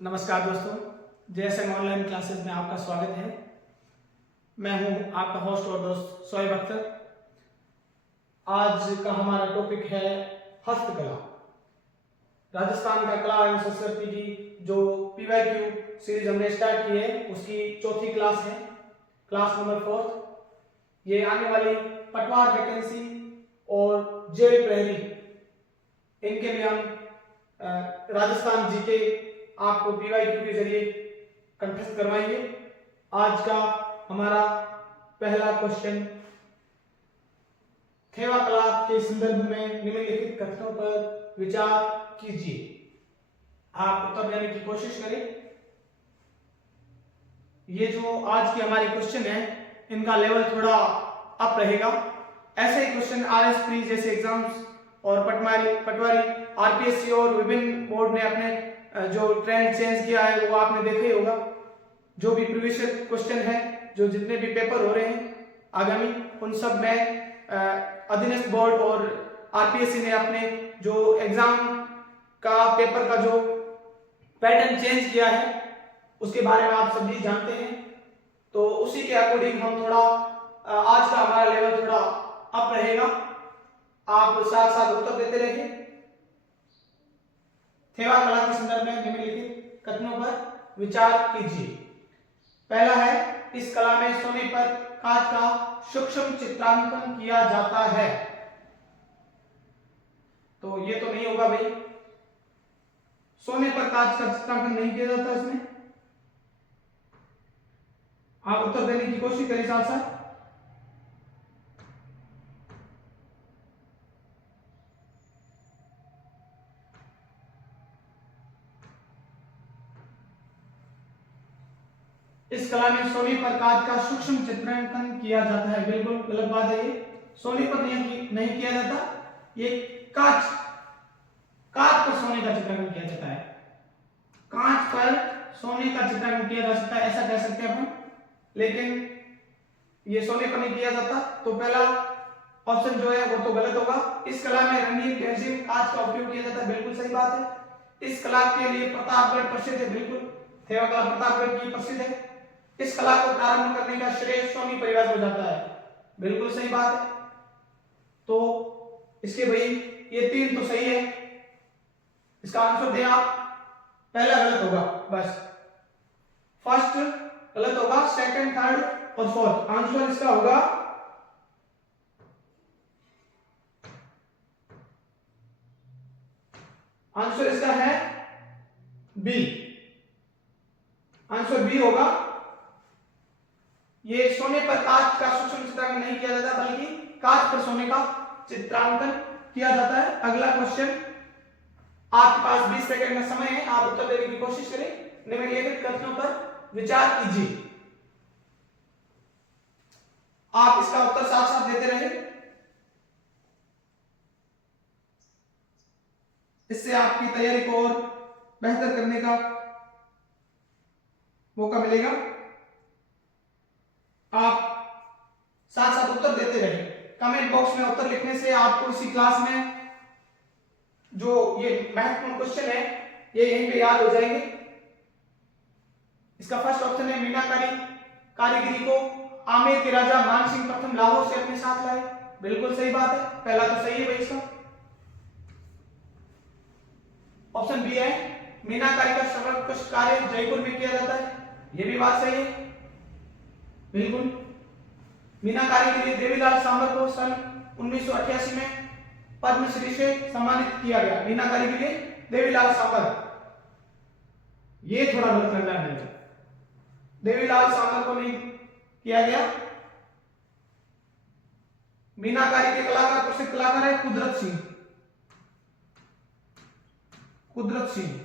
नमस्कार दोस्तों, JSM online classes में आपका स्वागत है। मैं हूं आपका होस्ट और दोस्त शोएब अख्तर। आज का हमारा टॉपिक है हस्तकला। राजस्थान का कला एवं संस्कृति की जो PYQ सीरीज हमने स्टार्ट की है उसकी चौथी क्लास है, क्लास नंबर 4। ये आने वाली पटवार वैकेंसी और जेल प्रहरी इनके लिए हम राजस्थान जीके आपको PYQ के जरिए कंठस्थ करवाएंगे। आज का हमारा पहला क्वेश्चन, थेवा कला के संदर्भ में निम्नलिखित कथनों पर विचार कीजिए। आप उत्तर देने की कोशिश करें। ये जो आज की हमारी क्वेश्चन है इनका लेवल थोड़ा अप रहेगा। ऐसे ही क्वेश्चन RS प्री जैसे एग्जाम्स और पटवारी RPSC और विभिन्न बोर्ड ने अपने जो ट्रेंड चेंज किया है वो आपने देखा ही होगा। जो भी प्रीवियस क्वेश्चन है, जो जितने भी पेपर हो रहे हैं आगामी, उन सब में अधीनस्थ बोर्ड और RPSC ने अपने जो एग्जाम का पेपर का जो पैटर्न चेंज किया है उसके बारे में आप सभी जानते हैं। तो उसी के अकॉर्डिंग हम थोड़ा आज का हमारा लेवल थोड़ा अप रहेगा। आप साथ साथ उत्तर देते रहिए। थेवा कला के संदर्भ में निम्नलिखित कथनों पर विचार कीजिए। पहला है, इस कला में सोने पर कांच का सूक्ष्म चित्रांकन किया जाता है। तो ये तो नहीं होगा भाई, सोने पर कांच का चित्रांकन नहीं किया जाता इसमें। आप उत्तर देने की कोशिश करिए साथ साथ। इस कला में सोने पर कांच का सूक्ष्म चित्रांकन किया जाता है। बिल्कुल गलत बात है ये। सोने पर नहीं किया जाता, ये कांच पर सोने का चित्रांकन किया जाता है। कांच पर सोने का चित्रांकन किया जा सकता है, ऐसा कह सकते हैं अपन, लेकिन ये सोने पर नहीं किया जाता। तो पहला ऑप्शन जो है वो तो गलत होगा। इस कला में रंगीन रेजिन कांच का उपयोग किया जाता है। बिल्कुल सही बात है। इस कला के लिए प्रतापगढ़ प्रसिद्ध है। बिल्कुल, थेवा कला प्रतापगढ़ की प्रसिद्ध है। इस कला को प्रारंभ करने का श्रेय सोनी परिवार को जाता है। बिल्कुल सही बात है। तो इसके भाई ये तीन तो सही है। इसका आंसर दें आप। पहला गलत होगा, बस फर्स्ट गलत होगा, सेकंड, थर्ड और फोर्थ। आंसर इसका होगा आंसर इसका है बी। आंसर बी होगा। ये सोने पर कांच का सूक्ष्म चित्रांकन नहीं किया जाता, बल्कि कांच पर सोने का चित्रांकन किया जाता है। अगला क्वेश्चन, आपके पास 20 सेकंड का समय है, आप उत्तर देने की कोशिश करें। निम्नलिखित कथनों पर विचार कीजिए। आप इसका उत्तर साथ साथ देते रहे, इससे आपकी तैयारी को और बेहतर करने का मौका मिलेगा। आप साथ साथ उत्तर देते रहे। कमेंट बॉक्स में उत्तर लिखने से आपको इसी क्लास में जो ये महत्वपूर्ण क्वेश्चन है ये यहीं पे याद हो जाएंगे। इसका फर्स्ट ऑप्शन है, मीनाकारी कारीगरी को आमेर के राजा मानसिंह प्रथम लाहौर से अपने साथ लाए। बिल्कुल सही बात है, पहला तो सही है भाई इसका। ऑप्शन बी है, मीनाकारी का सर्वोत्कृष्ट कार्य जयपुर में किया जाता है। यह भी बात सही है। बिल्कुल, मीनाकारी के लिए देवीलाल सांबर को सन 1988 में पद्मश्री से सम्मानित किया गया। मीनाकारी के लिए देवीलाल सांबर, ये थोड़ा गलत लग रहा है। देवीलाल सांबर को नहीं किया गया। मीनाकारी के कलाकार प्रसिद्ध कलाकार है कुदरत सिंह।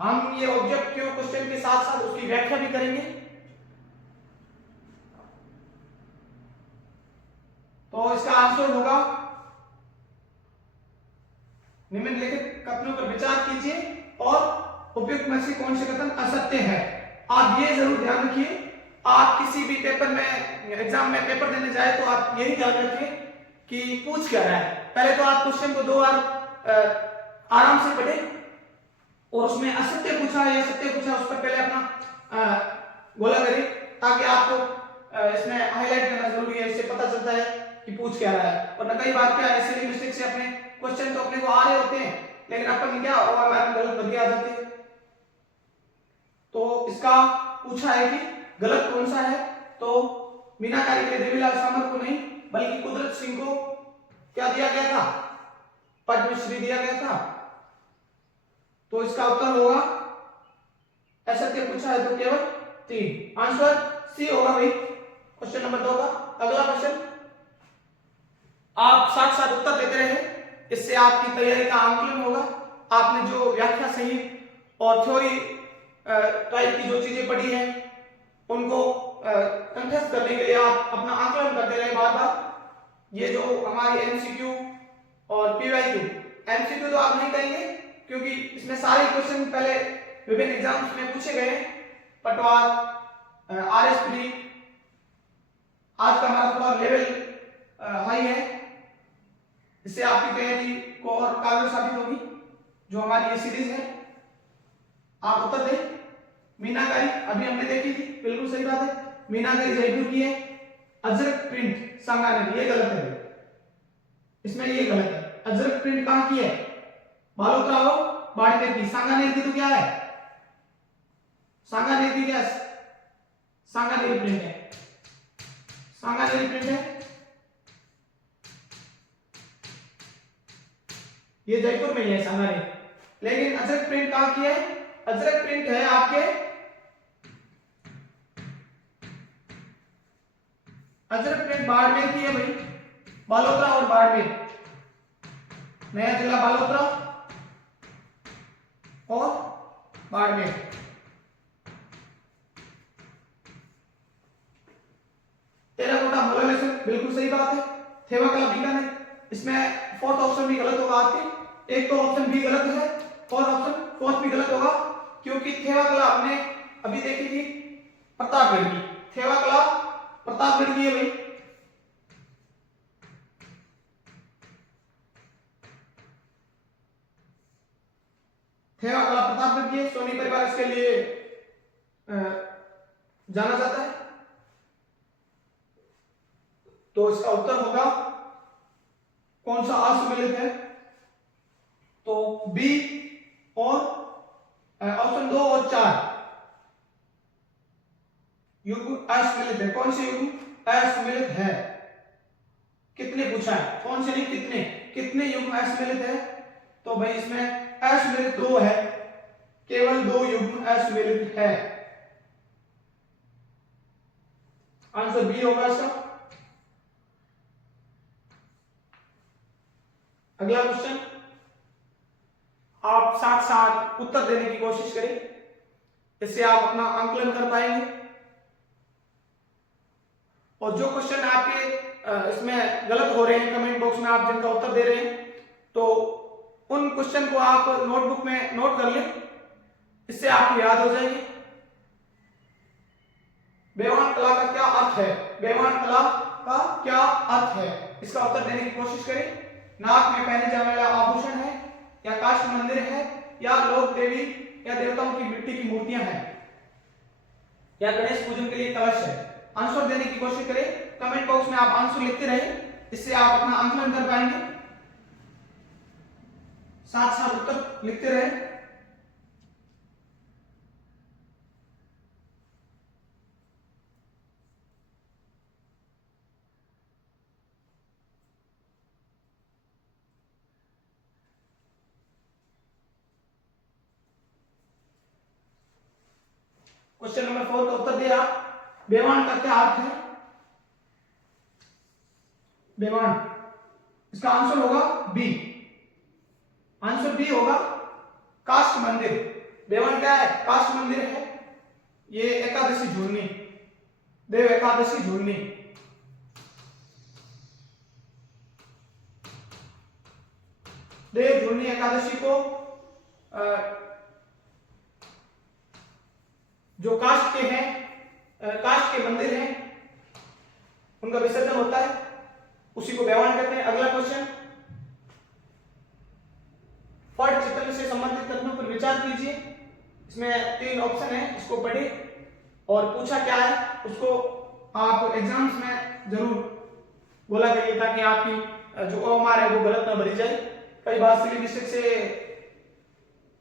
हम ये ऑब्जेक्टिव क्वेश्चन के साथ साथ उसकी व्याख्या भी करेंगे। तो इसका आंसर होगा, निम्नलिखित कथनों पर विचार कीजिए और उपयुक्त में से कौन से कथन असत्य है। आप ये जरूर ध्यान रखिए, आप किसी भी पेपर में एग्जाम में पेपर देने जाए तो आप यही ध्यान रखिए कि पूछ क्या रहा है। पहले तो आप क्वेश्चन को 2 बार आराम से पढ़े और उसमें असत्य पूछा है या सत्य पूछा उस पर पहले अपना गोला करें, ताकि आपको इसमें हाईलाइट करना जरूरी है, इससे पता चलता है कि पूछ क्या रहा है। वरना कई बार क्या है, सिली मिस्टेक से अपने क्वेश्चन तो अपने को आ रहे होते हैं, लेकिन अपन क्या ओवरलैप में गलत भर के आ जाते हैं। तो इसका पूछा है कि गलत कौन सा है, तो मीनाकारी के देवीलाल सामंत को नहीं बल्कि कुदरत सिंह को क्या दिया गया था, पद्मश्री दिया गया था। तो इसका उत्तर होगा, असत्य पूछा है तो केवल 3, आंसर सी होगा भाई क्वेश्चन नंबर 2 का। अगला क्वेश्चन, आप साथ साथ उत्तर देते रहे, इससे आपकी तैयारी का आंकलन होगा। आपने जो व्याख्या सही और थ्योरी टाइप की जो चीजें पढ़ी हैं उनको कंठस्थ करने के लिए आप अपना आंकलन करते रहे बार बार। ये जो हमारी एमसीक्यू और पीवाईक्यू, एमसीक्यू तो आप नहीं करेंगे क्योंकि इसमें सारे क्वेश्चन पहले विभिन्न एग्जाम्स में पूछे गए, पटवार, आरएसपी, आज का हमारा थोड़ा लेवल हाई है, इससे आपकी तैयारी को और कारगर साबित होगी। जो हमारी ये सीरीज है आप उत्तर दें। मीनाकारी अभी हमने देखी थी, बिल्कुल सही बात है, मीनाकारी जयपुर की है। अजरक प्रिंट सांगानेर, ये गलत है, इसमें ये गलत है। अजरक प्रिंट कहां की है, बालोतरा हो बाड़मेर की। सांगानेर की तो क्या है, सांगानेर की क्या, सांगानेर प्रिंट है, सांगानेर प्रिंट है, ये जयपुर में ही है सांगानेर। लेकिन अजरक प्रिंट कहां की है, अजरक प्रिंट है आपके, अजरक प्रिंट बाड़मेर की है भाई, बालोतरा और बाड़मेर, नया जिला बालोतरा और बाड़मेर। टेराकोटा मोलालेसन, बिल्कुल सही बात है। थेवाकला बीकानेर, इसमें फोर्थ ऑप्शन भी गलत होगा आपके, एक तो ऑप्शन बी गलत है और ऑप्शन फोर्थ भी गलत होगा, क्योंकि थेवाकला हमने अभी देखी थी प्रतापगढ़ की, थेवाकला प्रतापगढ़ की है भाई। थेवाकला प्रतापगढ़ की है, सोनी परिवार इसके लिए जाना जाता है। तो इसका उत्तर होगा कौन सा असुमेलित है, तो बी और ऑप्शन 2 और 4 युग्म असुमेलित है। कौन से युग्म असुमेलित है, कितने पूछा है, कौन से नहीं कितने, कितने युग्म असुमेलित है, तो भाई इसमें असुमेलित 2 है, केवल 2 युग्म असुमेलित है, आंसर बी होगा इसका। अगला क्वेश्चन, आप साथ साथ उत्तर देने की कोशिश करें, इससे आप अपना आंकलन कर पाएंगे। और जो क्वेश्चन आपके इसमें गलत हो रहे हैं कमेंट बॉक्स में आप जिनका उत्तर दे रहे हैं, तो उन क्वेश्चन को आप नोटबुक में नोट कर लें, इससे आपको याद हो जाएंगे। बेवान कला का क्या अर्थ है, बेवान कला का क्या अर्थ है, इसका उत्तर देने की कोशिश करें। नाक में पहने जाने वाला आभूषण है, या काष्ठ मंदिर है, या लोक देवी या देवताओं की मिट्टी की मूर्तियां हैं, या गणेश पूजन के लिए कलश है। आंसर देने की कोशिश करें, कमेंट बॉक्स में आप आंसर लिखते रहे, इससे आप अपना आंकलन कर पाएंगे। साथ साथ उत्तर लिखते रहे। क्वेश्चन नंबर 4 का उत्तर दिया, बेवान का क्या अर्थ है, बेवान, इसका आंसर होगा बी, आंसर बी होगा काष्ठ मंदिर। बेवान क्या है, काष्ठ मंदिर है, ये एकादशी झूलनी, देव एकादशी झूलनी, देव झूलनी एकादशी को जो काष्ठ के हैं, काष्ठ के मंदिर हैं, उनका विसर्जन होता है, उसी को बेवान कहते हैं। अगला क्वेश्चन, फट विचार कीजिए। इसमें 3 ऑप्शन है, इसको पढ़िए और पूछा क्या है उसको आप एग्जाम्स में जरूर बोला करिए, ताकि आपकी जो ओएमआर है वो गलत ना भरी जाए। कई बार सिली मिस्टेक से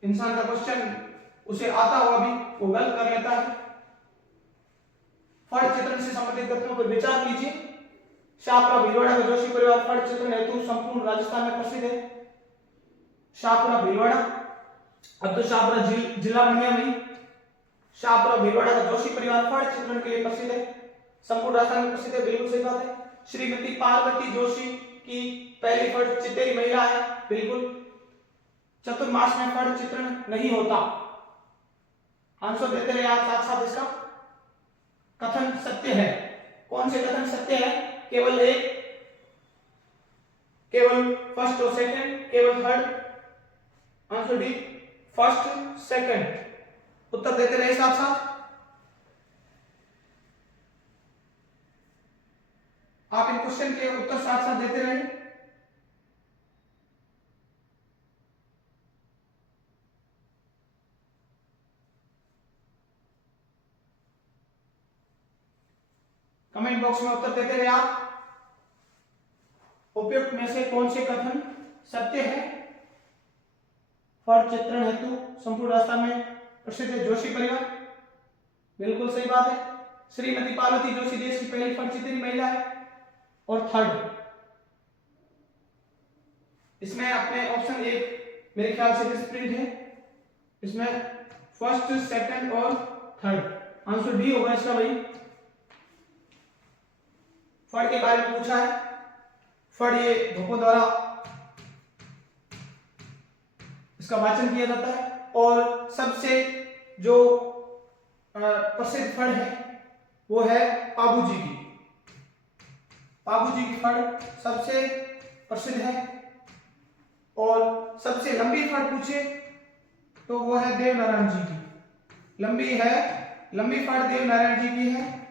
इंसान का क्वेश्चन उसे आता हुआ भी वो गलत कर लेता है। फड़ चित्रण से संबंधित तथ्यों पर विचार कीजिए। शाहपुरा भीलवाड़ा का जोशी परिवार फड़ चित्रण हेतु संपूर्ण राजस्थान में प्रसिद्ध है। शाहपुरा भीलवाड़ा, अब तो शाहपुरा जिला बन गया भाई। शाहपुरा भीलवाड़ा का जोशी परिवार फड़ चित्रण के लिए प्रसिद्ध है, संपूर्ण राजस्थान में प्रसिद्ध है, बिल्कुल सही बात है। श्रीमती पार्वती जोशी की पहली फड़ चित्तेरी महिला है, बिल्कुल। चतुर्मास में फड़ चित्रण नहीं होता, आंसर देते रहे आप साथ साथ। इसका कथन सत्य है। कौन से कथन सत्य है? केवल एक, केवल फर्स्ट और सेकंड, केवल third. Answer D, first second. उत्तर देते रहे साथ साथ। आप इन क्वेश्चन के उत्तर साथ साथ देते रहे। कमेंट बॉक्स में उत्तर देते रहे आप। उपयुक्त में से कौन से कथन सत्य है? फड़ चित्रण हेतु संपूर्ण राजस्थान में प्रसिद्ध है जोशी परिवार, बिल्कुल सही बात है। श्रीमती पार्वती जोशी देश की पहली फड़ चित्तेरी महिला है। और थर्ड, इसमें अपने ऑप्शन एक मेरे ख्याल से डिस्प्रिंट है, इसमें फर्स्ट सेकंड और थर्ड। आंसर डी होगा इसका भाई। फड़ के बारे में पूछा है। फड़ ये धोखों द्वारा इसका वाचन किया जाता है और सबसे जो प्रसिद्ध फड़ है वो है पाबूजी की। पाबूजी की फड़ सबसे प्रसिद्ध है। और सबसे लंबी फड़ पूछे तो वो है देवनारायण जी की। लंबी फड़ देवनारायण जी की है।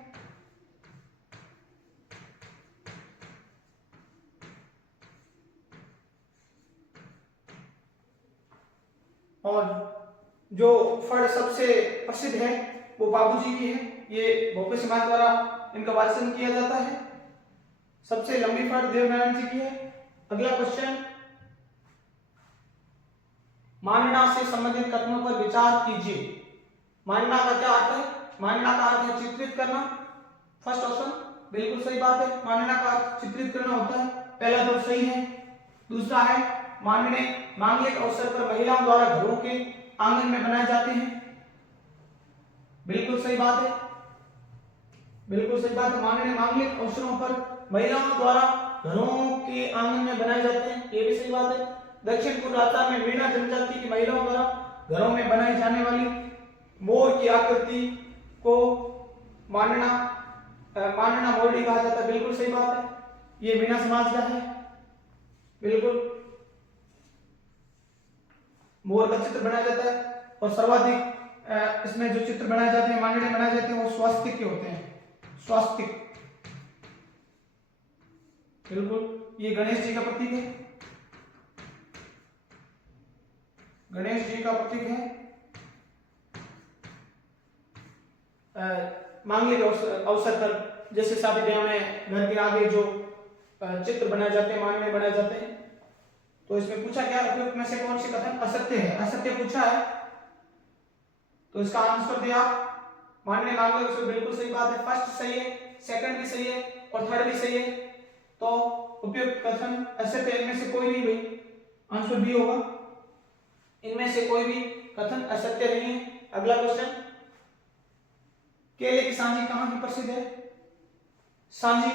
और जो फड़ सबसे प्रसिद्ध है वो बाबूजी की है। ये भोपे समाज द्वारा इनका वाचन किया जाता है। सबसे लंबी फड़ देवनारायण जी की है। अगला क्वेश्चन, मानना से संबंधित कथनों पर विचार कीजिए। मानना का क्या अर्थ है? मानना का अर्थ है चित्रित करना। फर्स्ट ऑप्शन बिल्कुल सही बात है, मानना का अर्थ चित्रित करना होता है। पहला तो सही है। दूसरा है मानने मांगलिक अवसर पर महिलाओं द्वारा घरों के आंगन में बनाए जाते हैं, बिल्कुल सही बात है। बिल्कुल सही बात है, मानने मांगलिक अवसरों पर महिलाओं द्वारा घरों के आंगन में बनाए जाते हैं, ये भी सही बात है। दक्षिण पूर्व राजस्थान में मीणा जनजाति की महिलाओं द्वारा घरों में बनाई जाने वाली मोर की आकृति को मानना मोरडी कहा जाता है, बिल्कुल सही बात है। ये मीणा समाज का है, बिल्कुल। मोर का चित्र बनाया जाता है और सर्वाधिक इसमें जो चित्र बनाए जाते हैं, मानने बनाए जाते हैं, वो स्वास्तिक के होते हैं। स्वास्तिक, बिल्कुल। ये गणेश जी का प्रतीक है। गणेश जी का प्रतीक है। मांगलिक अवसर पर जैसे शादी ब्याह में घर के आगे जो चित्र बनाए जाते हैं, मानने बनाए जाते हैं। तो इसमें पूछा क्या, उपयुक्त में से कौन सी कथन असत्य है? असत्य पूछा है तो इसका आंसर दिया मानने मांगलिक अवसर, बिल्कुल सही बात है। फर्स्ट सही है, सेकंड भी सही है और थर्ड भी सही है। तो उपयुक्त कथन असत्य, इनमें से कोई नहीं भाई, आंसर बी होगा। इनमें से कोई भी कथन असत्य नहीं है। अगला क्वेश्चन, केले की सांझी कहां की प्रसिद्ध है? सांझी,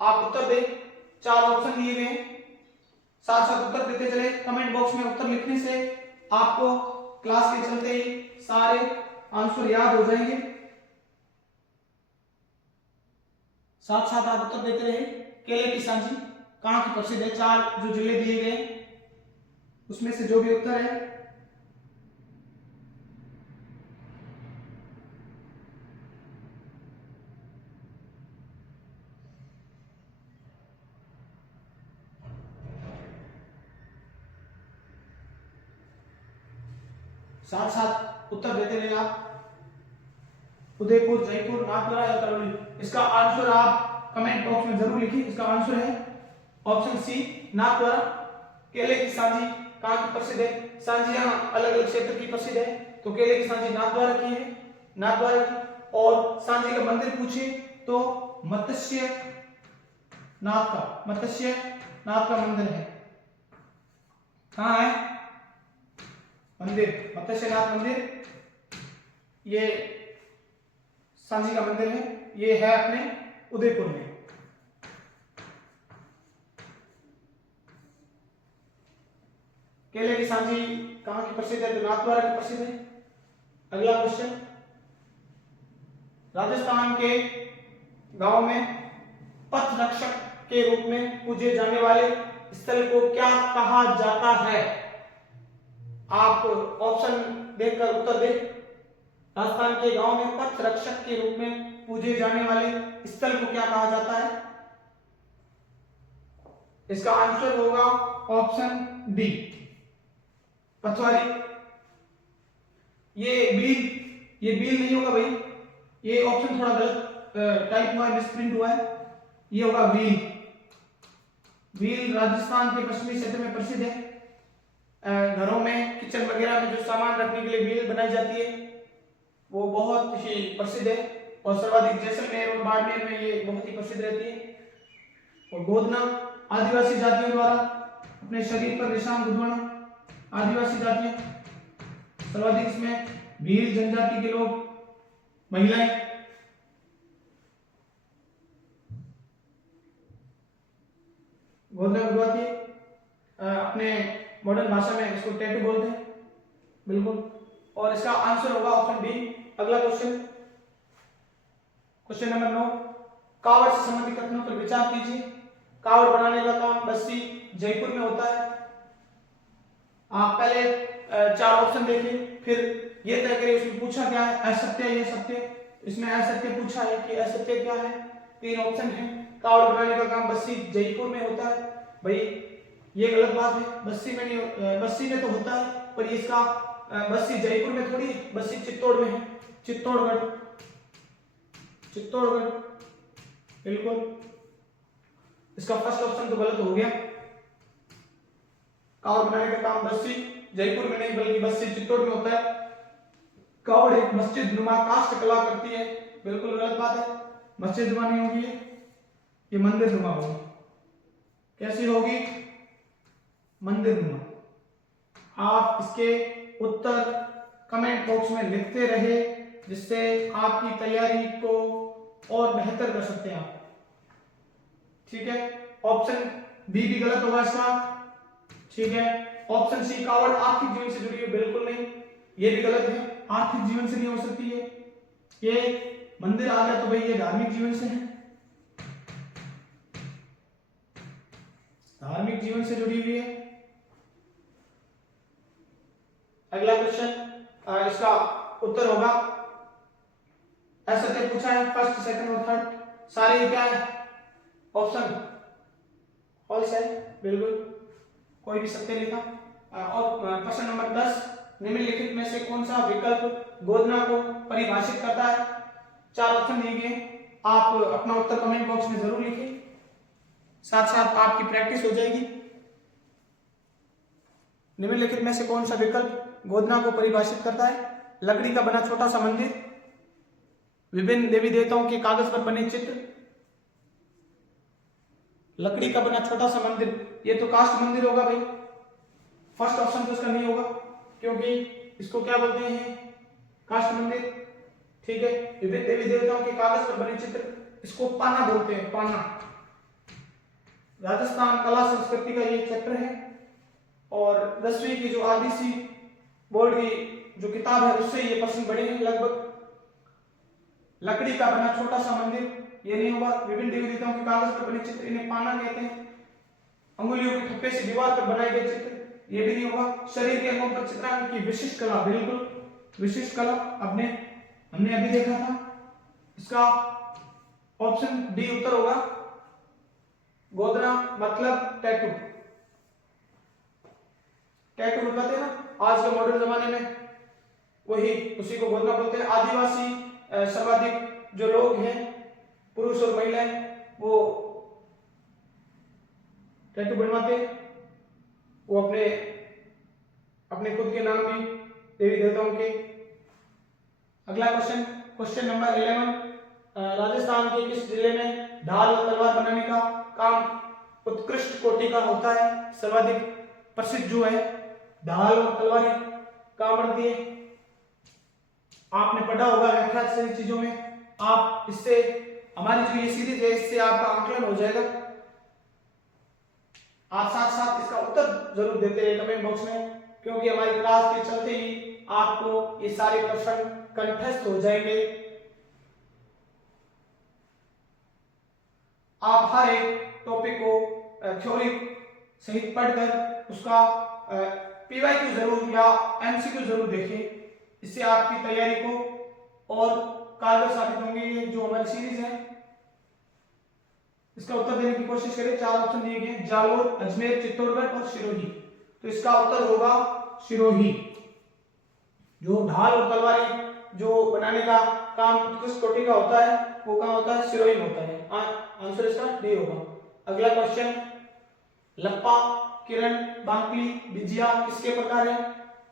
आप उत्तर दे। 4 ऑप्शन दिए गए हैं, साथ साथ उत्तर देते चले। कमेंट बॉक्स में उत्तर लिखने से आपको क्लास के चलते ही सारे आंसर याद हो जाएंगे। साथ साथ आप उत्तर देते रहे। केले की सांझी कहां की प्रसिद्ध है? 4 जो जिले दिए गए उसमें से जो भी उत्तर है साथ साथ उत्तर देते रहे आप। उदयपुर, जयपुर, नाथद्वारा या करौली। इसका आंसर आप कमेंट बॉक्स में जरूर लिखिए। इसका आंसर है ऑप्शन सी, नाथद्वारा। केले की सांझी कहाँ की प्रसिद्ध है? सांझियां अलग अलग क्षेत्र की प्रसिद्ध है, तो केले की सांझी नाथद्वारा की है, नाथद्वारा की। और सांझी का मंदिर पूछे तो मत्स्य नाथ का मंदिर है। कहाँ है मंदिर? मत्स्यनाथ मंदिर, ये सांझी का मंदिर है, ये है अपने उदयपुर में। केले की सांझी कहाँ की प्रसिद्ध है? तो नाथद्वारा की प्रसिद्ध है। अगला क्वेश्चन, राजस्थान के गांव में पथ रक्षक के रूप में पूजे जाने वाले स्थल को क्या कहा जाता है? आप ऑप्शन देखकर उत्तर दें। राजस्थान के गांव में पथ रक्षक के रूप में पूजे जाने वाले स्थल को क्या कहा जाता है? इसका आंसर होगा ऑप्शन डी, पथवारी। ये बील नहीं होगा भाई, ये ऑप्शन थोड़ा गलत टाइप हुआ है, मिसप्रिंट हुआ है। ये होगा व्हील। व्हील राजस्थान के पश्चिमी क्षेत्र में प्रसिद्ध है। घरों में, किचन वगैरह में जो सामान रखने के लिए व्हील बनाई जाती है, वो बहुत ही प्रसिद्ध है। और सर्वाधिक जैसलमेर और बाड़मेर में ये बहुत ही प्रसिद्ध रहती है। और गोदना, आदिवासी जातियों द्वारा अपने शरीर पर निशान गुदवाना, आदिवासी जातियां सर्वाधिक इसमें भील जनजाति के लोग, महिलाएं। गोदना गुदवाती है, अपने मॉडर्न भाषा में इसको टैटू बोलते हैं, बिल्कुल। और इसका आंसर होगा ऑप्शन बी। अगला क्वेश्चन, क्वेश्चन नंबर 9, कावड़ से संबंधित कथनों पर विचार कीजिए। कावड़ बनाने का काम बस्सी, जयपुर में होता है। आप पहले 4 ऑप्शन देखिए, फिर ये तय करिए उसमें पूछा क्या है, असत्य या सत्य। इसमें असत्य पूछा है कि असत्य क्या है। 3 ऑप्शन है। कावड़ बनाने का काम बस्सी, जयपुर में होता है। भाई ये गलत बात है, बस्सी में नहीं, बस्सी में तो होता है, पर इसका बस्सी जयपुर में थोड़ी, बस्सी चित्तौड़ में है, चित्तौड़गढ़, बिल्कुल। इसका फर्स्ट ऑप्शन तो गलत हो गया। कावड़ बनाने का काम बस्सी, जयपुर में नहीं, बल्कि बस्सी चित्तौड़ में होता है। कावड़ एक मस्जिद नुमा काष्ठ कला करती है, बिल्कुल गलत बात है। मस्जिद नुमा नहीं होगी, ये मंदिर नुमा होगी। कैसी होगी? मंदिर नुमा। आप इसके उत्तर कमेंट बॉक्स में लिखते रहे, जिससे आपकी तैयारी को और बेहतर कर सकते हैं आप। ठीक है, ऑप्शन बी भी गलत होगा इसका। ठीक है, ऑप्शन सी, कावड़ आर्थिक जीवन से जुड़ी है, बिल्कुल नहीं, ये भी गलत है। आर्थिक जीवन से नहीं हो सकती है। ये मंदिर आ गया तो भाई ये धार्मिक जीवन से है, धार्मिक जीवन से जुड़ी हुई है। अगला क्वेश्चन, इसका उत्तर होगा, ऐसा पूछा है फर्स्ट, सेकंड और थर्ड, सारे क्या है? ऑप्शन फॉल्स है, बिल्कुल, कोई भी सत्य नहीं था। और प्रश्न नंबर 10, निम्नलिखित में से कौन सा विकल्प गोदना को परिभाषित करता है? 4 ऑप्शन दिए गए, आप अपना उत्तर कमेंट बॉक्स में जरूर लिखिए, साथ साथ आपकी प्रैक्टिस हो जाएगी। निम्नलिखित में से कौन सा विकल्प गोदना को परिभाषित करता है? लकड़ी का बना छोटा सा मंदिर, विभिन्न देवी देवताओं के कागज पर बने चित्र, लकड़ी का बना छोटा सा मंदिर, ये तो काष्ठ मंदिर होगा भाई। फर्स्ट ऑप्शन तो इसका नहीं होगा, क्योंकि इसको क्या बोलते हैं? काष्ठ मंदिर। ठीक है, विभिन्न देवी देवताओं के कागज पर बने चित्र, इसको पाना बोलते हैं, पाना। राजस्थान कला संस्कृति का ये चैप्टर है, और 10वीं की जो आरबीसी बोर्ड की जो किताब है उससे ये प्रश्न बने हैं लगभग। लकड़ी का बना छोटा सा मंदिर, ये नहीं होगा। विभिन्न देवी देवताओं के कागज पर बने चित्र, इन्हें पाना कहते हैं। अंगुलियों के ठप्पे से दीवार पर बनाए गए चित्र, ये भी नहीं होगा। शरीर के अंगों पर चित्रांकन की विशिष्ट कला, बिल्कुल विशिष्ट कला, हमने अभी देखा था। इसका ऑप्शन डी उत्तर होगा। गोदना मतलब टैटू, टैटू लगाते हैं ना आज के मॉडर्न जमाने में, वही उसी को गोदना बोलते हैं। आदिवासी सर्वाधिक जो लोग हैं पुरुष और महिलाएं वो टैटू बनवाते हैं, वो अपने अपने खुद के नाम भी देवी देवताओं के। अगला क्वेश्चन, क्वेश्चन नंबर 11, राजस्थान के किस जिले में ढाल और तलवार बनाने का काम उत्कृष्ट कोटि का होता है? सर्वाधिक प्रसिद्ध जो है ढाल और तलवारें काम बनती है। आपने पढ़ा होगा व्याख्या से चीजों में, आप इससे हमारी जो ये सीरीज है इससे आपका आकलन हो जाएगा। आप साथ साथ इसका उत्तर जरूर देते रहे कमेंट बॉक्स में, क्योंकि हमारी क्लास के चलते ही आपको ये सारे प्रश्न कंठस्थ हो जाएंगे। आप हर एक टॉपिक को थ्योरी सहित पढ़कर उसका पीवाईक्यू जरूर या एमसीक्यू जरूर देखें, इससे आपकी तैयारी को और कारगर साबित होंगे। ये जो हमारी सीरीज है इसका उत्तर देने की कोशिश करें। 4 ऑप्शन दिए गए, जालोर, अजमेर, चित्तौड़गढ़ और सिरोही। तो इसका उत्तर होगा सिरोही। जो ढाल और तलवारें जो बनाने का काम उत्कृष्ट कोटि का होता है वो कहाँ होता है? सिरोही में होता है। आंसर इसका डी होगा। अगला क्वेश्चन, लप्पा, किरण, बांकली, बिजिया किसके प्रकार है?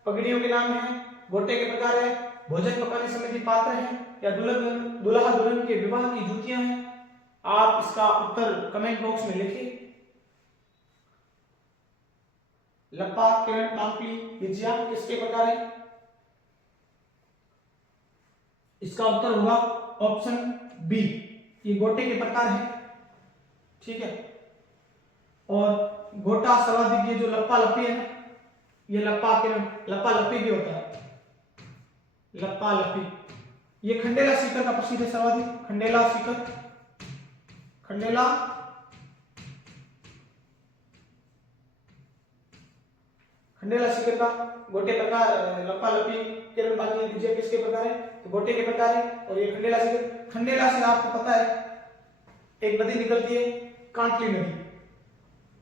पगड़ियों के नाम है, गोटे के प्रकार है, भोजन पकाने संबंधी पात्र है, या दुल्हा दुल्हन के विवाह की जूतियां हैं? आप इसका उत्तर कमेंट बॉक्स में लिखिए। लप्पा, किरण, बांकली, बिजिया किसके प्रकार है? इसका उत्तर होगा ऑप्शन बी, ये गोटे के प्रकार है। ठीक है, और गोटा सर्वाधिक, ये जो लप्पा लप्पी है ना, ये लप्पा किरण लप्पा लप्पी भी होता है, लप्पा लप्पी। ये खंडेला सीकर का प्रसिद्ध है सर्वाधिक, खंडेला सीकर, खंडेला खंडेला सीकर का गोटे प्रकार, लप्पा लप्पी, किरण, बांकली, बिजिया किसके प्रकार है? तो गोटे के प्रकार है। और ये खंडेला सीकर, खंडेला से आपको पता है एक नदी निकलती है, कांतली नदी,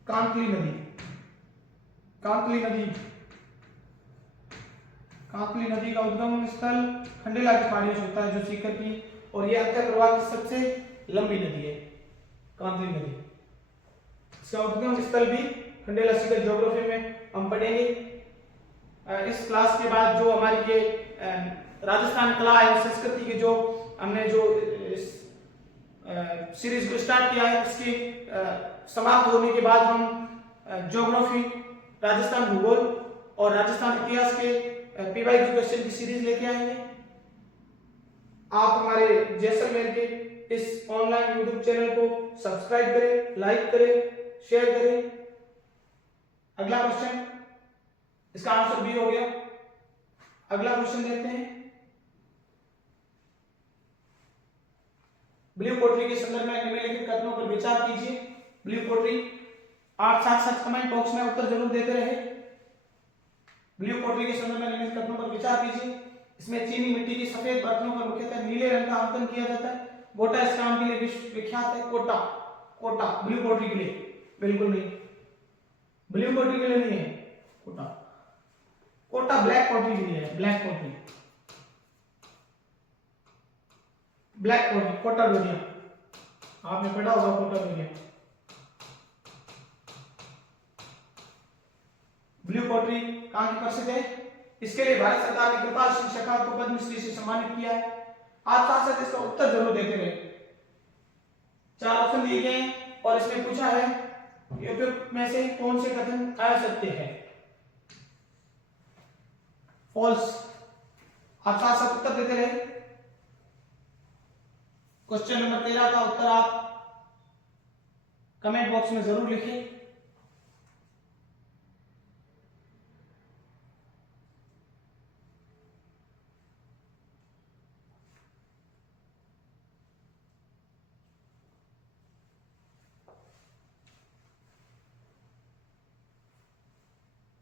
कांतली नदी, कांतली नदी, कांतली नदी का उद्गम स्थल खंडेला की पहाड़ियों से होता है जो सीकर की, और ये अंतर प्रवाह की सबसे लंबी नदी है कांतली नदी। इसका उद्गम स्थल भी खंडेला सीकर ज्योग्राफी में हम पढ़ेंगे। इस क्लास के बाद जो हमारी ये राजस्थान कला एवं संस्कृति के जो हमने जो सीरीज को स्टार्ट किया है, इसके समाप्त होने के बाद हम ज्योग्राफी, राजस्थान भूगोल और राजस्थान इतिहास के पीवाईक्यू क्वेश्चन की सीरीज लेके आएंगे। आप हमारे जैसलमेर के इस ऑनलाइन यूट्यूब चैनल को सब्सक्राइब करें, लाइक करें, शेयर करें। अगला क्वेश्चन, इसका आंसर बी हो गया। अगला क्वेश्चन देखते हैं, ब्लू पोट्री के संदर्भ में निम्नलिखित कथनों पर विचार कीजिए। ब्लू पोट्री, आप साथ साथ कमेंट बॉक्स में उत्तर जरूर देते रहे। ब्लू पोट्री के संदर्भ में निम्नलिखित कथनों पर विचार कीजिए। इसमें चीनी मिट्टी की सफेद बर्तनों पर मुख्यतः नीले रंग का अंकन किया जाता है। गोटा इस काम के लिए विश्व विख्यात है। कोटा, कोटा ब्लू पोट्री के लिए बिल्कुल नहीं, ब्लू पोट्री के लिए नहीं है कोटा, कोटा ब्लैक पोट्री के लिए है, black pottery, black pottery, Kota Doria, आपने पढ़ा होगा कोटा डोरिया। ब्लू पोट्री कहां की प्रसिद्ध है? इसके लिए भारत सरकार ने कृपाल सिंह शेखावत को पद्मश्री से सम्मानित किया है। आप साथ साथ इसका उत्तर जरूर देते रहे। 4 ऑप्शन दिए गए हैं और इसमें पूछा है उपयुक्त में से कौन से कथन असत्य है? फॉल्स। आप साथ साथ उत्तर देते रहे। क्वेश्चन नंबर 13 का उत्तर आप कमेंट बॉक्स में जरूर लिखें।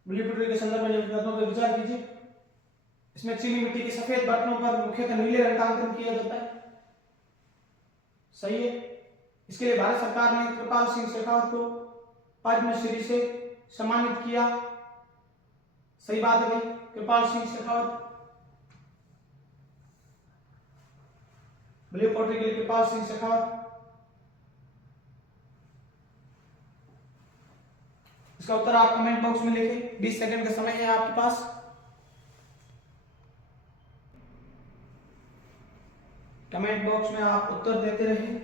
ब्लू पोट्री के संदर्भ में निम्नलिखित कथनों पर विचार कीजिए। इसमें चीनी मिट्टी के सफेद बर्तनों पर मुख्यतः नीले रंग का अंकन किया जाता है, सही है। इसके लिए भारत सरकार ने कृपाल सिंह शेखावत को पद्मश्री से सम्मानित किया, सही बात है भाई, कृपाल सिंह शेखावत। ब्लू पोटरी के लिए कृपाल सिंह शेखावत। इसका उत्तर आप कमेंट बॉक्स में लिखें, 20 सेकंड का समय है आपके पास। कमेंट बॉक्स में आप उत्तर देते रहें।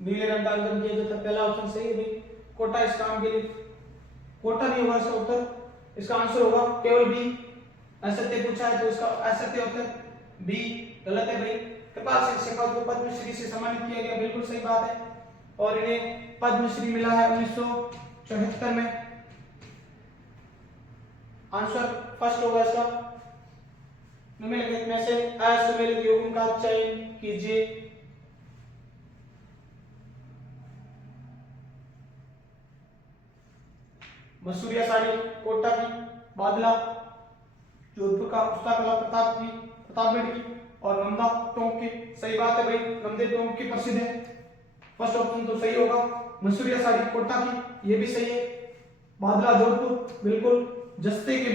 नीले रंग का आवेदन किया जाता है, पहला ऑप्शन सही है भाई, कोटा इस काम के लिए, कोटा नहीं होगा इसका उत्तर। इसका आंसर होगा केवल बी, असत्य पूछा है तो इसका असत्य उत्तर बी गलत है भाई। कृपाल सिंह शेखावत को पद्मश्री से सम्मानित किया गया, बिल्कुल सही बात है, और इन्हें पद्मश्री मिला है 1974 में। आंसर फर्स्ट होगा इसका। निम्नलिखित में से असुमेलित यौगिकों का चयन कीजिए। मसूरिया साड़ी कोटा की, बादला जोधपुर का, उस्ताकला प्रतापगढ़ की, और नंदा टोंक की। सही बात है भाई, नंदे टोंक की प्रसिद्ध है, फर्स्ट ऑप्शन तो सही होगा। मसूरिया साड़ी कोटा की, ये भी सही है। बादला जोधपुर, बिल्कुल। जस्ते के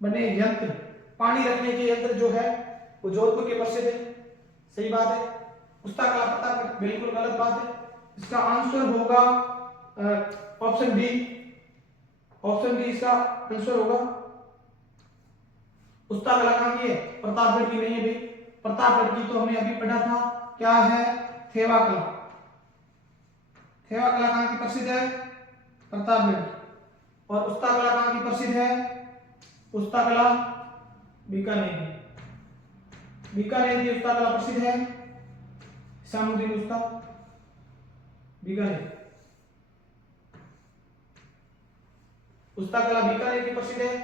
बने यंत्र, पानी रखने के यंत्र जो है वो जोधपुर के प्रसिद्ध है, सही बात है। उस्ताकला प्रतापगढ़, बिल्कुल गलत बात है। इसका आंसर होगा ऑप्शन बी, ऑप्शन बी इसका आंसर होगा। उस्ताकला कहां की है? प्रतापगढ़ की नहीं है भाई, प्रतापगढ़ की तो हमने अभी पढ़ा था, क्या है? थेवा कला। थेवा कला कहां की प्रसिद्ध है? प्रतापगढ़। और उस्ताकला कहां की प्रसिद्ध है? उस्ताकला बीकानेर की, बीकानेर की उस्ताकला प्रसिद्ध है। शामुद्दीन उस्ता, बीकानेर। उस्ताकला बीकानेर की प्रसिद्ध है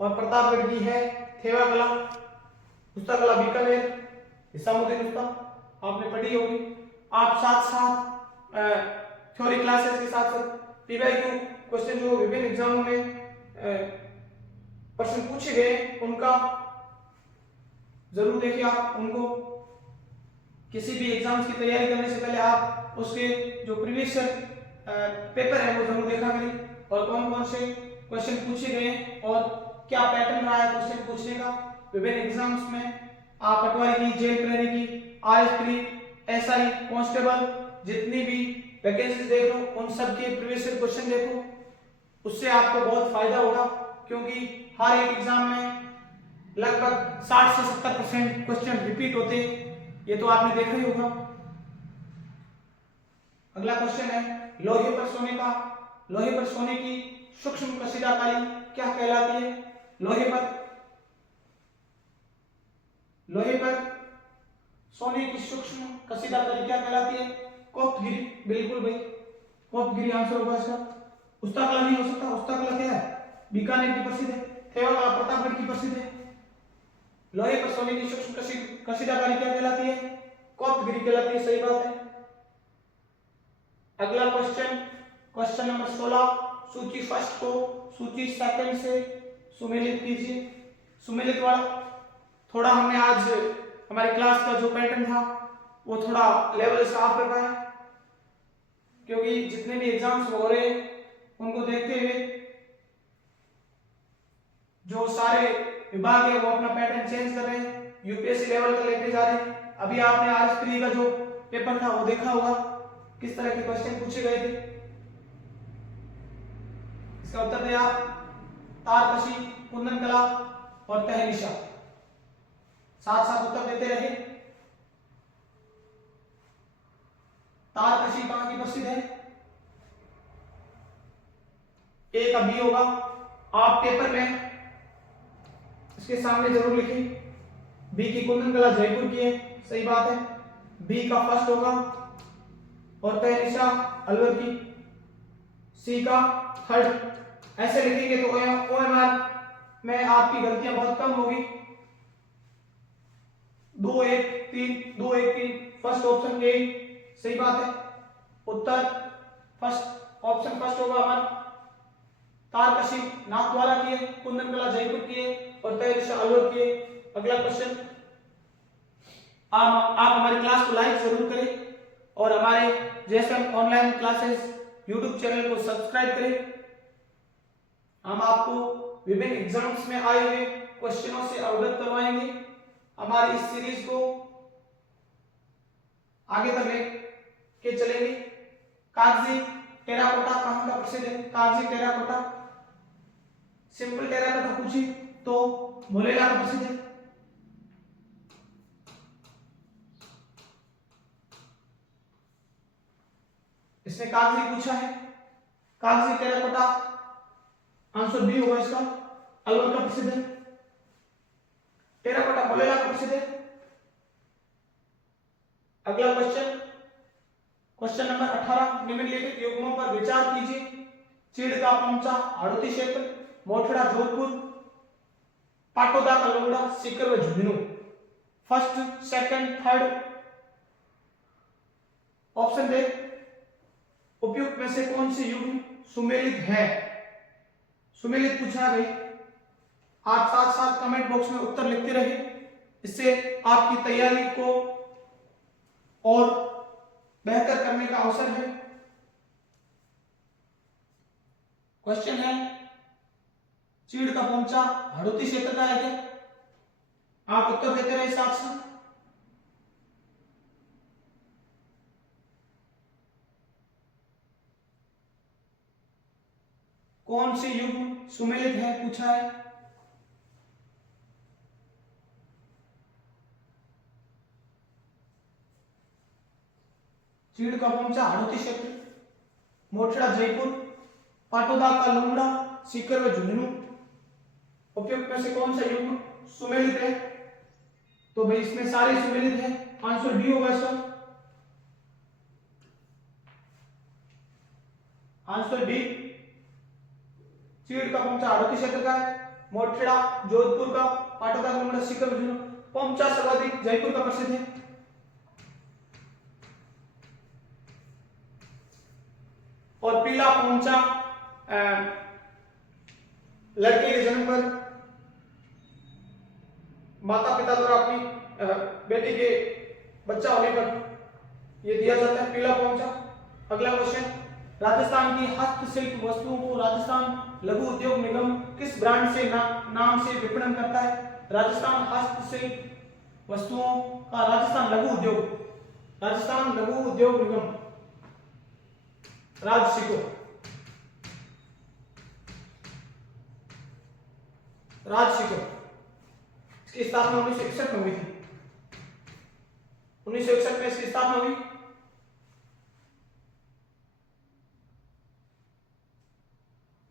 और प्रतापगढ़ की है थेवा कला। उस्ताकला बीकानेर, हिसामुद्दीन उस्ता आपने पढ़ी होगी। आप साथ साथ थ्योरी क्लासेस के साथ साथ पीवाईक्यू क्वेश्चन जो विभिन्न एग्जामों में प्रश्न पूछे गए उनका जरूर देखिए। आप उनको किसी भी एग्जाम्स की तैयारी करने से पहले आप उसके जो प्रीवियस पेपर है वो जरूर देखा करें, और कौन कौन से क्वेश्चन पूछे गए और क्या पैटर्न रहा है क्वेश्चन पूछने का विभिन्न एग्जाम्स में। आप पटवारी की, जेल प्रहरी की, आरएसपी, एसआई, कांस्टेबल, जितनी भी वैकेंसीज देख लो उन सब के प्रीवियस क्वेश्चन देखो, उससे आपको बहुत फायदा होगा, क्योंकि हर एक एग्जाम में लगभग 60 से 70% क्वेश्चन रिपीट होते हैं, ये तो आपने देखा ही होगा। अगला क्वेश्चन है लोहे पर सोने की सूक्ष्म कशीदाकारी क्या कहलाती है? लोहे पर सोने की सूक्ष्म कशीदाकारी क्या कहलाती है? कोप्तगिरी, बिल्कुल भाई, कोप्तगिरी आंसर होगा इसका। उस्ताकला नहीं हो सकता, उस्ताकला क्या है? बीकानेर की प्रसिद्ध है। थेवा प्रतापगढ़ की प्रसिद्ध है। लोहे पर सोने की सूक्ष्म कशीदाकारी क्या कहलाती है? कोप्तगिरी कहलाती है, सही बात है। अगला क्वेश्चन नंबर 16, सूची फर्स्ट को सूची सेकंड से सुमेलित कीजिए। सुमेलित वाला थोड़ा हमने आज हमारी क्लास का जो पैटर्न था वो थोड़ा लेवल साफ रखा है, क्योंकि जितने भी एग्जाम्स हो रहे हैं उनको देखते हुए जो सारे विभाग है वो अपना पैटर्न चेंज कर रहे हैं, यूपीएससी लेवल का लेके जा रहे हैं। अभी आपने आरएसपी का जो पेपर था वो देखा होगा, किस तरह के क्वेश्चन पूछे गए थे। इसका उत्तर दें आप, तारकशी, कुंदन कला और तहनिशा। साथ साथ उत्तर देते रहे। तारकशी कहां की प्रसिद्ध है? ए का बी होगा। आप पेपर में इसके सामने जरूर लिखें। बी की कुंदन कला जयपुर की है, सही बात है, बी का फर्स्ट होगा। और तहनिशा अलवर की, सी का थर्ड। ऐसे लिखेंगे तो ओएमआर में आपकी गलतियां बहुत कम होगी। 2-1-3 फर्स्ट ऑप्शन ए, सही बात है। उत्तर फर्स्ट ऑप्शन फर्स्ट होगा हमारा। तारकशी नाथद्वारा की है, कुंदन कला जयपुर की है और तहनिशा अलवर की है। अगला क्वेश्चन, आप हमारी क्लास को लाइक जरूर करें और हमारे JSM online classes YouTube channel को सब्सक्राइब करें। हम आपको विभिन्न एग्जाम्स में आए हुए क्वेश्चनों से अवगत करवाएंगे। हमारी इस सीरीज को आगे तक लेके चलेंगे। कागजी टेराकोटा कहाँ का प्रसिद्ध है? कागजी टेराकोटा, सिंपल टेराकोटा पूछी तो मोलेला का प्रसिद्ध है। इसमें कागजी पूछा है, कागजी टेराकोटा आंसर बी होगा इसका, अलवर का प्रसिद्ध है। टेराकोटा मोलेला का प्रसिद्ध है। अगला क्वेश्चन, क्वेश्चन नंबर 18, निम्नलिखित युग्मों पर विचार कीजिए। चीड़ का पोंचा हाड़ौती क्षेत्र, मोठड़ा जोधपुर, पाटोदा का लोंगड़ा, सीकर व Jhunjhunu. First, second, third option दे। उपयुक्त में से कौन सी युग्म सुमेलित है? सुमेलित पूछा है भाई। आप साथ साथ कमेंट बॉक्स में उत्तर लिखते रहिए, इससे आपकी तैयारी को और बेहतर करने का अवसर है। क्वेश्चन है, चीड़ का पोंचा हाड़ौती क्षेत्र का है क्या? आप उत्तर देते रहे साथ साथ। कौन सी युग्म सुमेलित है पूछा है। चीड़ का पोंचा हाड़ौती क्षेत्र, मोठड़ा जयपुर, पाटोदा का लोंगड़ा, सीकर व झुंझुनू। उपयुक्त में से कौन सा युग्म सुमेलित है? तो भाई इसमें सारे सुमेलित है, आंसर डी होगा इसका, आंसर डी। चीड़ का पोंचा हाड़ौती क्षेत्र का है, मोठड़ा जोधपुर का, पाटोदा का लोंगड़ा, सीकर व झुंझुनू। पोंचा सर्वाधिक जयपुर का प्रसिद्ध है। और पीला पोंचा लड़के के जन्म पर माता पिता द्वारा अपनी बेटी के बच्चा होने पर यह दिया जाता है, पीला पोंचा। अगला क्वेश्चन, राजस्थान की हस्तशिल्प वस्तुओं को राजस्थान लघु उद्योग निगम किस ब्रांड से नाम से विपणन करता है? राजस्थान हस्तशिल्प वस्तुओं का राजस्थान लघु उद्योग निगम राजसिको, इसकी स्थापना 1961 में हुई थी। 1961 में इसकी स्थापना हुई।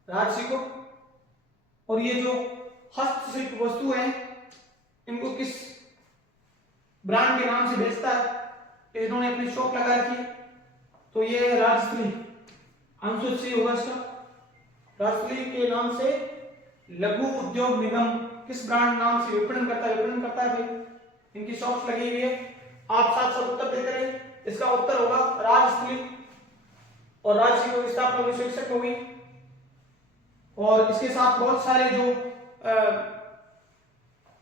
राजसिको। और ये जो हस्तशिल्प वस्तु है इनको किस ब्रांड के नाम से बेचता है? इन्होंने अपनी शॉप लगा रखी है, तो ये है राजश्री, आंसर सी होगा इसका। राजश्री के नाम से लघु उद्योग निगम किस ब्रांड नाम से विपणन करता है भाई, इनकी शॉप्स लगी हुई है। आप साथ साथ उत्तर देते रहे, इसका उत्तर होगा राजश्री। और राजश्री की स्थापना 1961 में हुई। और इसके साथ बहुत सारे जो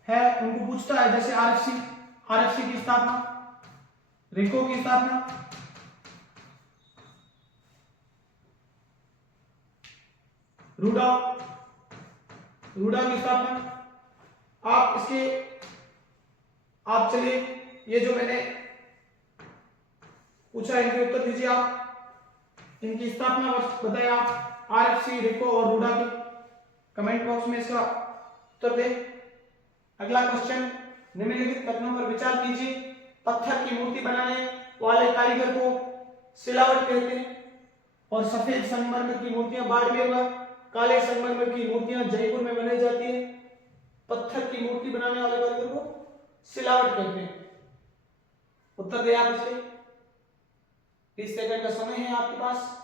है उनको पूछता है, जैसे आरएफसी की स्थापना, रिको की स्थापना, रूडा की स्थापना। आप चलिए ये जो मैंने पूछा इनके उत्तर दीजिए आप। इनकी स्थापना वर्ष बताए आप, आरएफसी, रिको और रूडा की। कमेंट बॉक्स में इसका उत्तर दें। अगला क्वेश्चन, निम्नलिखित कथनों पर विचार कीजिए। पत्थर की मूर्ति बनाने वाले कारीगर को सिलावट कहते हैं, और सफेद संगमरमर की मूर्तियां बाड़मेर व काले संगमरमर की मूर्तियां जयपुर में बनाई जाती है। पत्थर की मूर्ति बनाने वाले कारीगर को सिलावट कहते हैं। उत्तर दें आप इसके। 30 सेकंड का समय है आपके पास।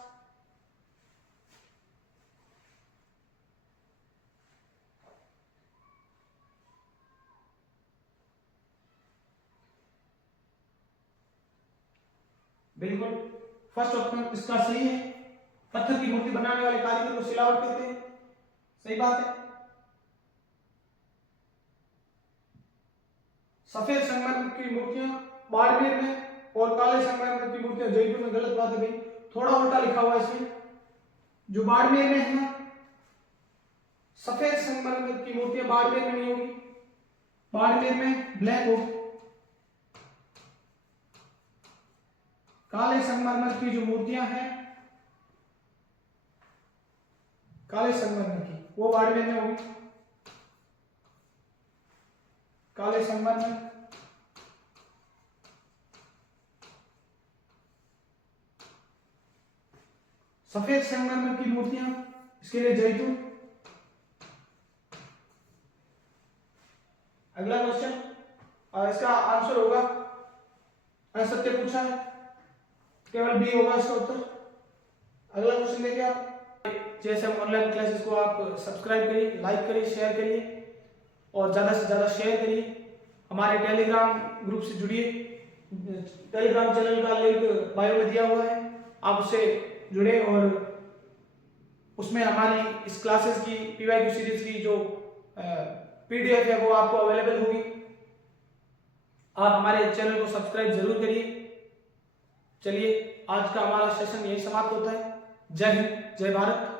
बिल्कुल फर्स्ट ऑप्शन इसका सही है। पत्थर की मूर्ति बनाने वाले कारीगर को सिलावट कहते हैं, सही बात है। सफेद संगमरमर की मूर्तियां बाड़मेर में और काले संगमरमर की मूर्तियां जयपुर में, गलत बात है भाई, थोड़ा उल्टा लिखा हुआ है इसमें। जो बाड़मेर में है सफेद संगमरमर की मूर्तियां बाड़मेर में नहीं होगी, बाड़मेर में ब्लैक हो। काले संगमरमर की जो मूर्तियां हैं, काले संगमरमर की, वो बाड़मेर में होगी। काले संगमरमर, सफेद संगमरमर की मूर्तियां, इसके लिए जयपुर। अगला क्वेश्चन, और इसका आंसर होगा, असत्य पूछा है, केवल बी होगा इसका उत्तर। अगला क्वेश्चन देखिए आप। जैसे हम ऑनलाइन क्लासेस को आप सब्सक्राइब करिए, लाइक करिए, शेयर करिए और ज़्यादा से ज़्यादा शेयर करिए। हमारे टेलीग्राम ग्रुप से जुड़िए, टेलीग्राम चैनल का लिंक बायो में दिया हुआ है, आप उससे जुड़े और उसमें हमारी इस क्लासेस की पीवाईक्यू सीरीज की जो पीडीएफ है वो आपको अवेलेबल होगी। आप हमारे चैनल को सब्सक्राइब जरूर करिए। चलिए आज का हमारा सेशन यही समाप्त होता है। जय हिंद, जय भारत।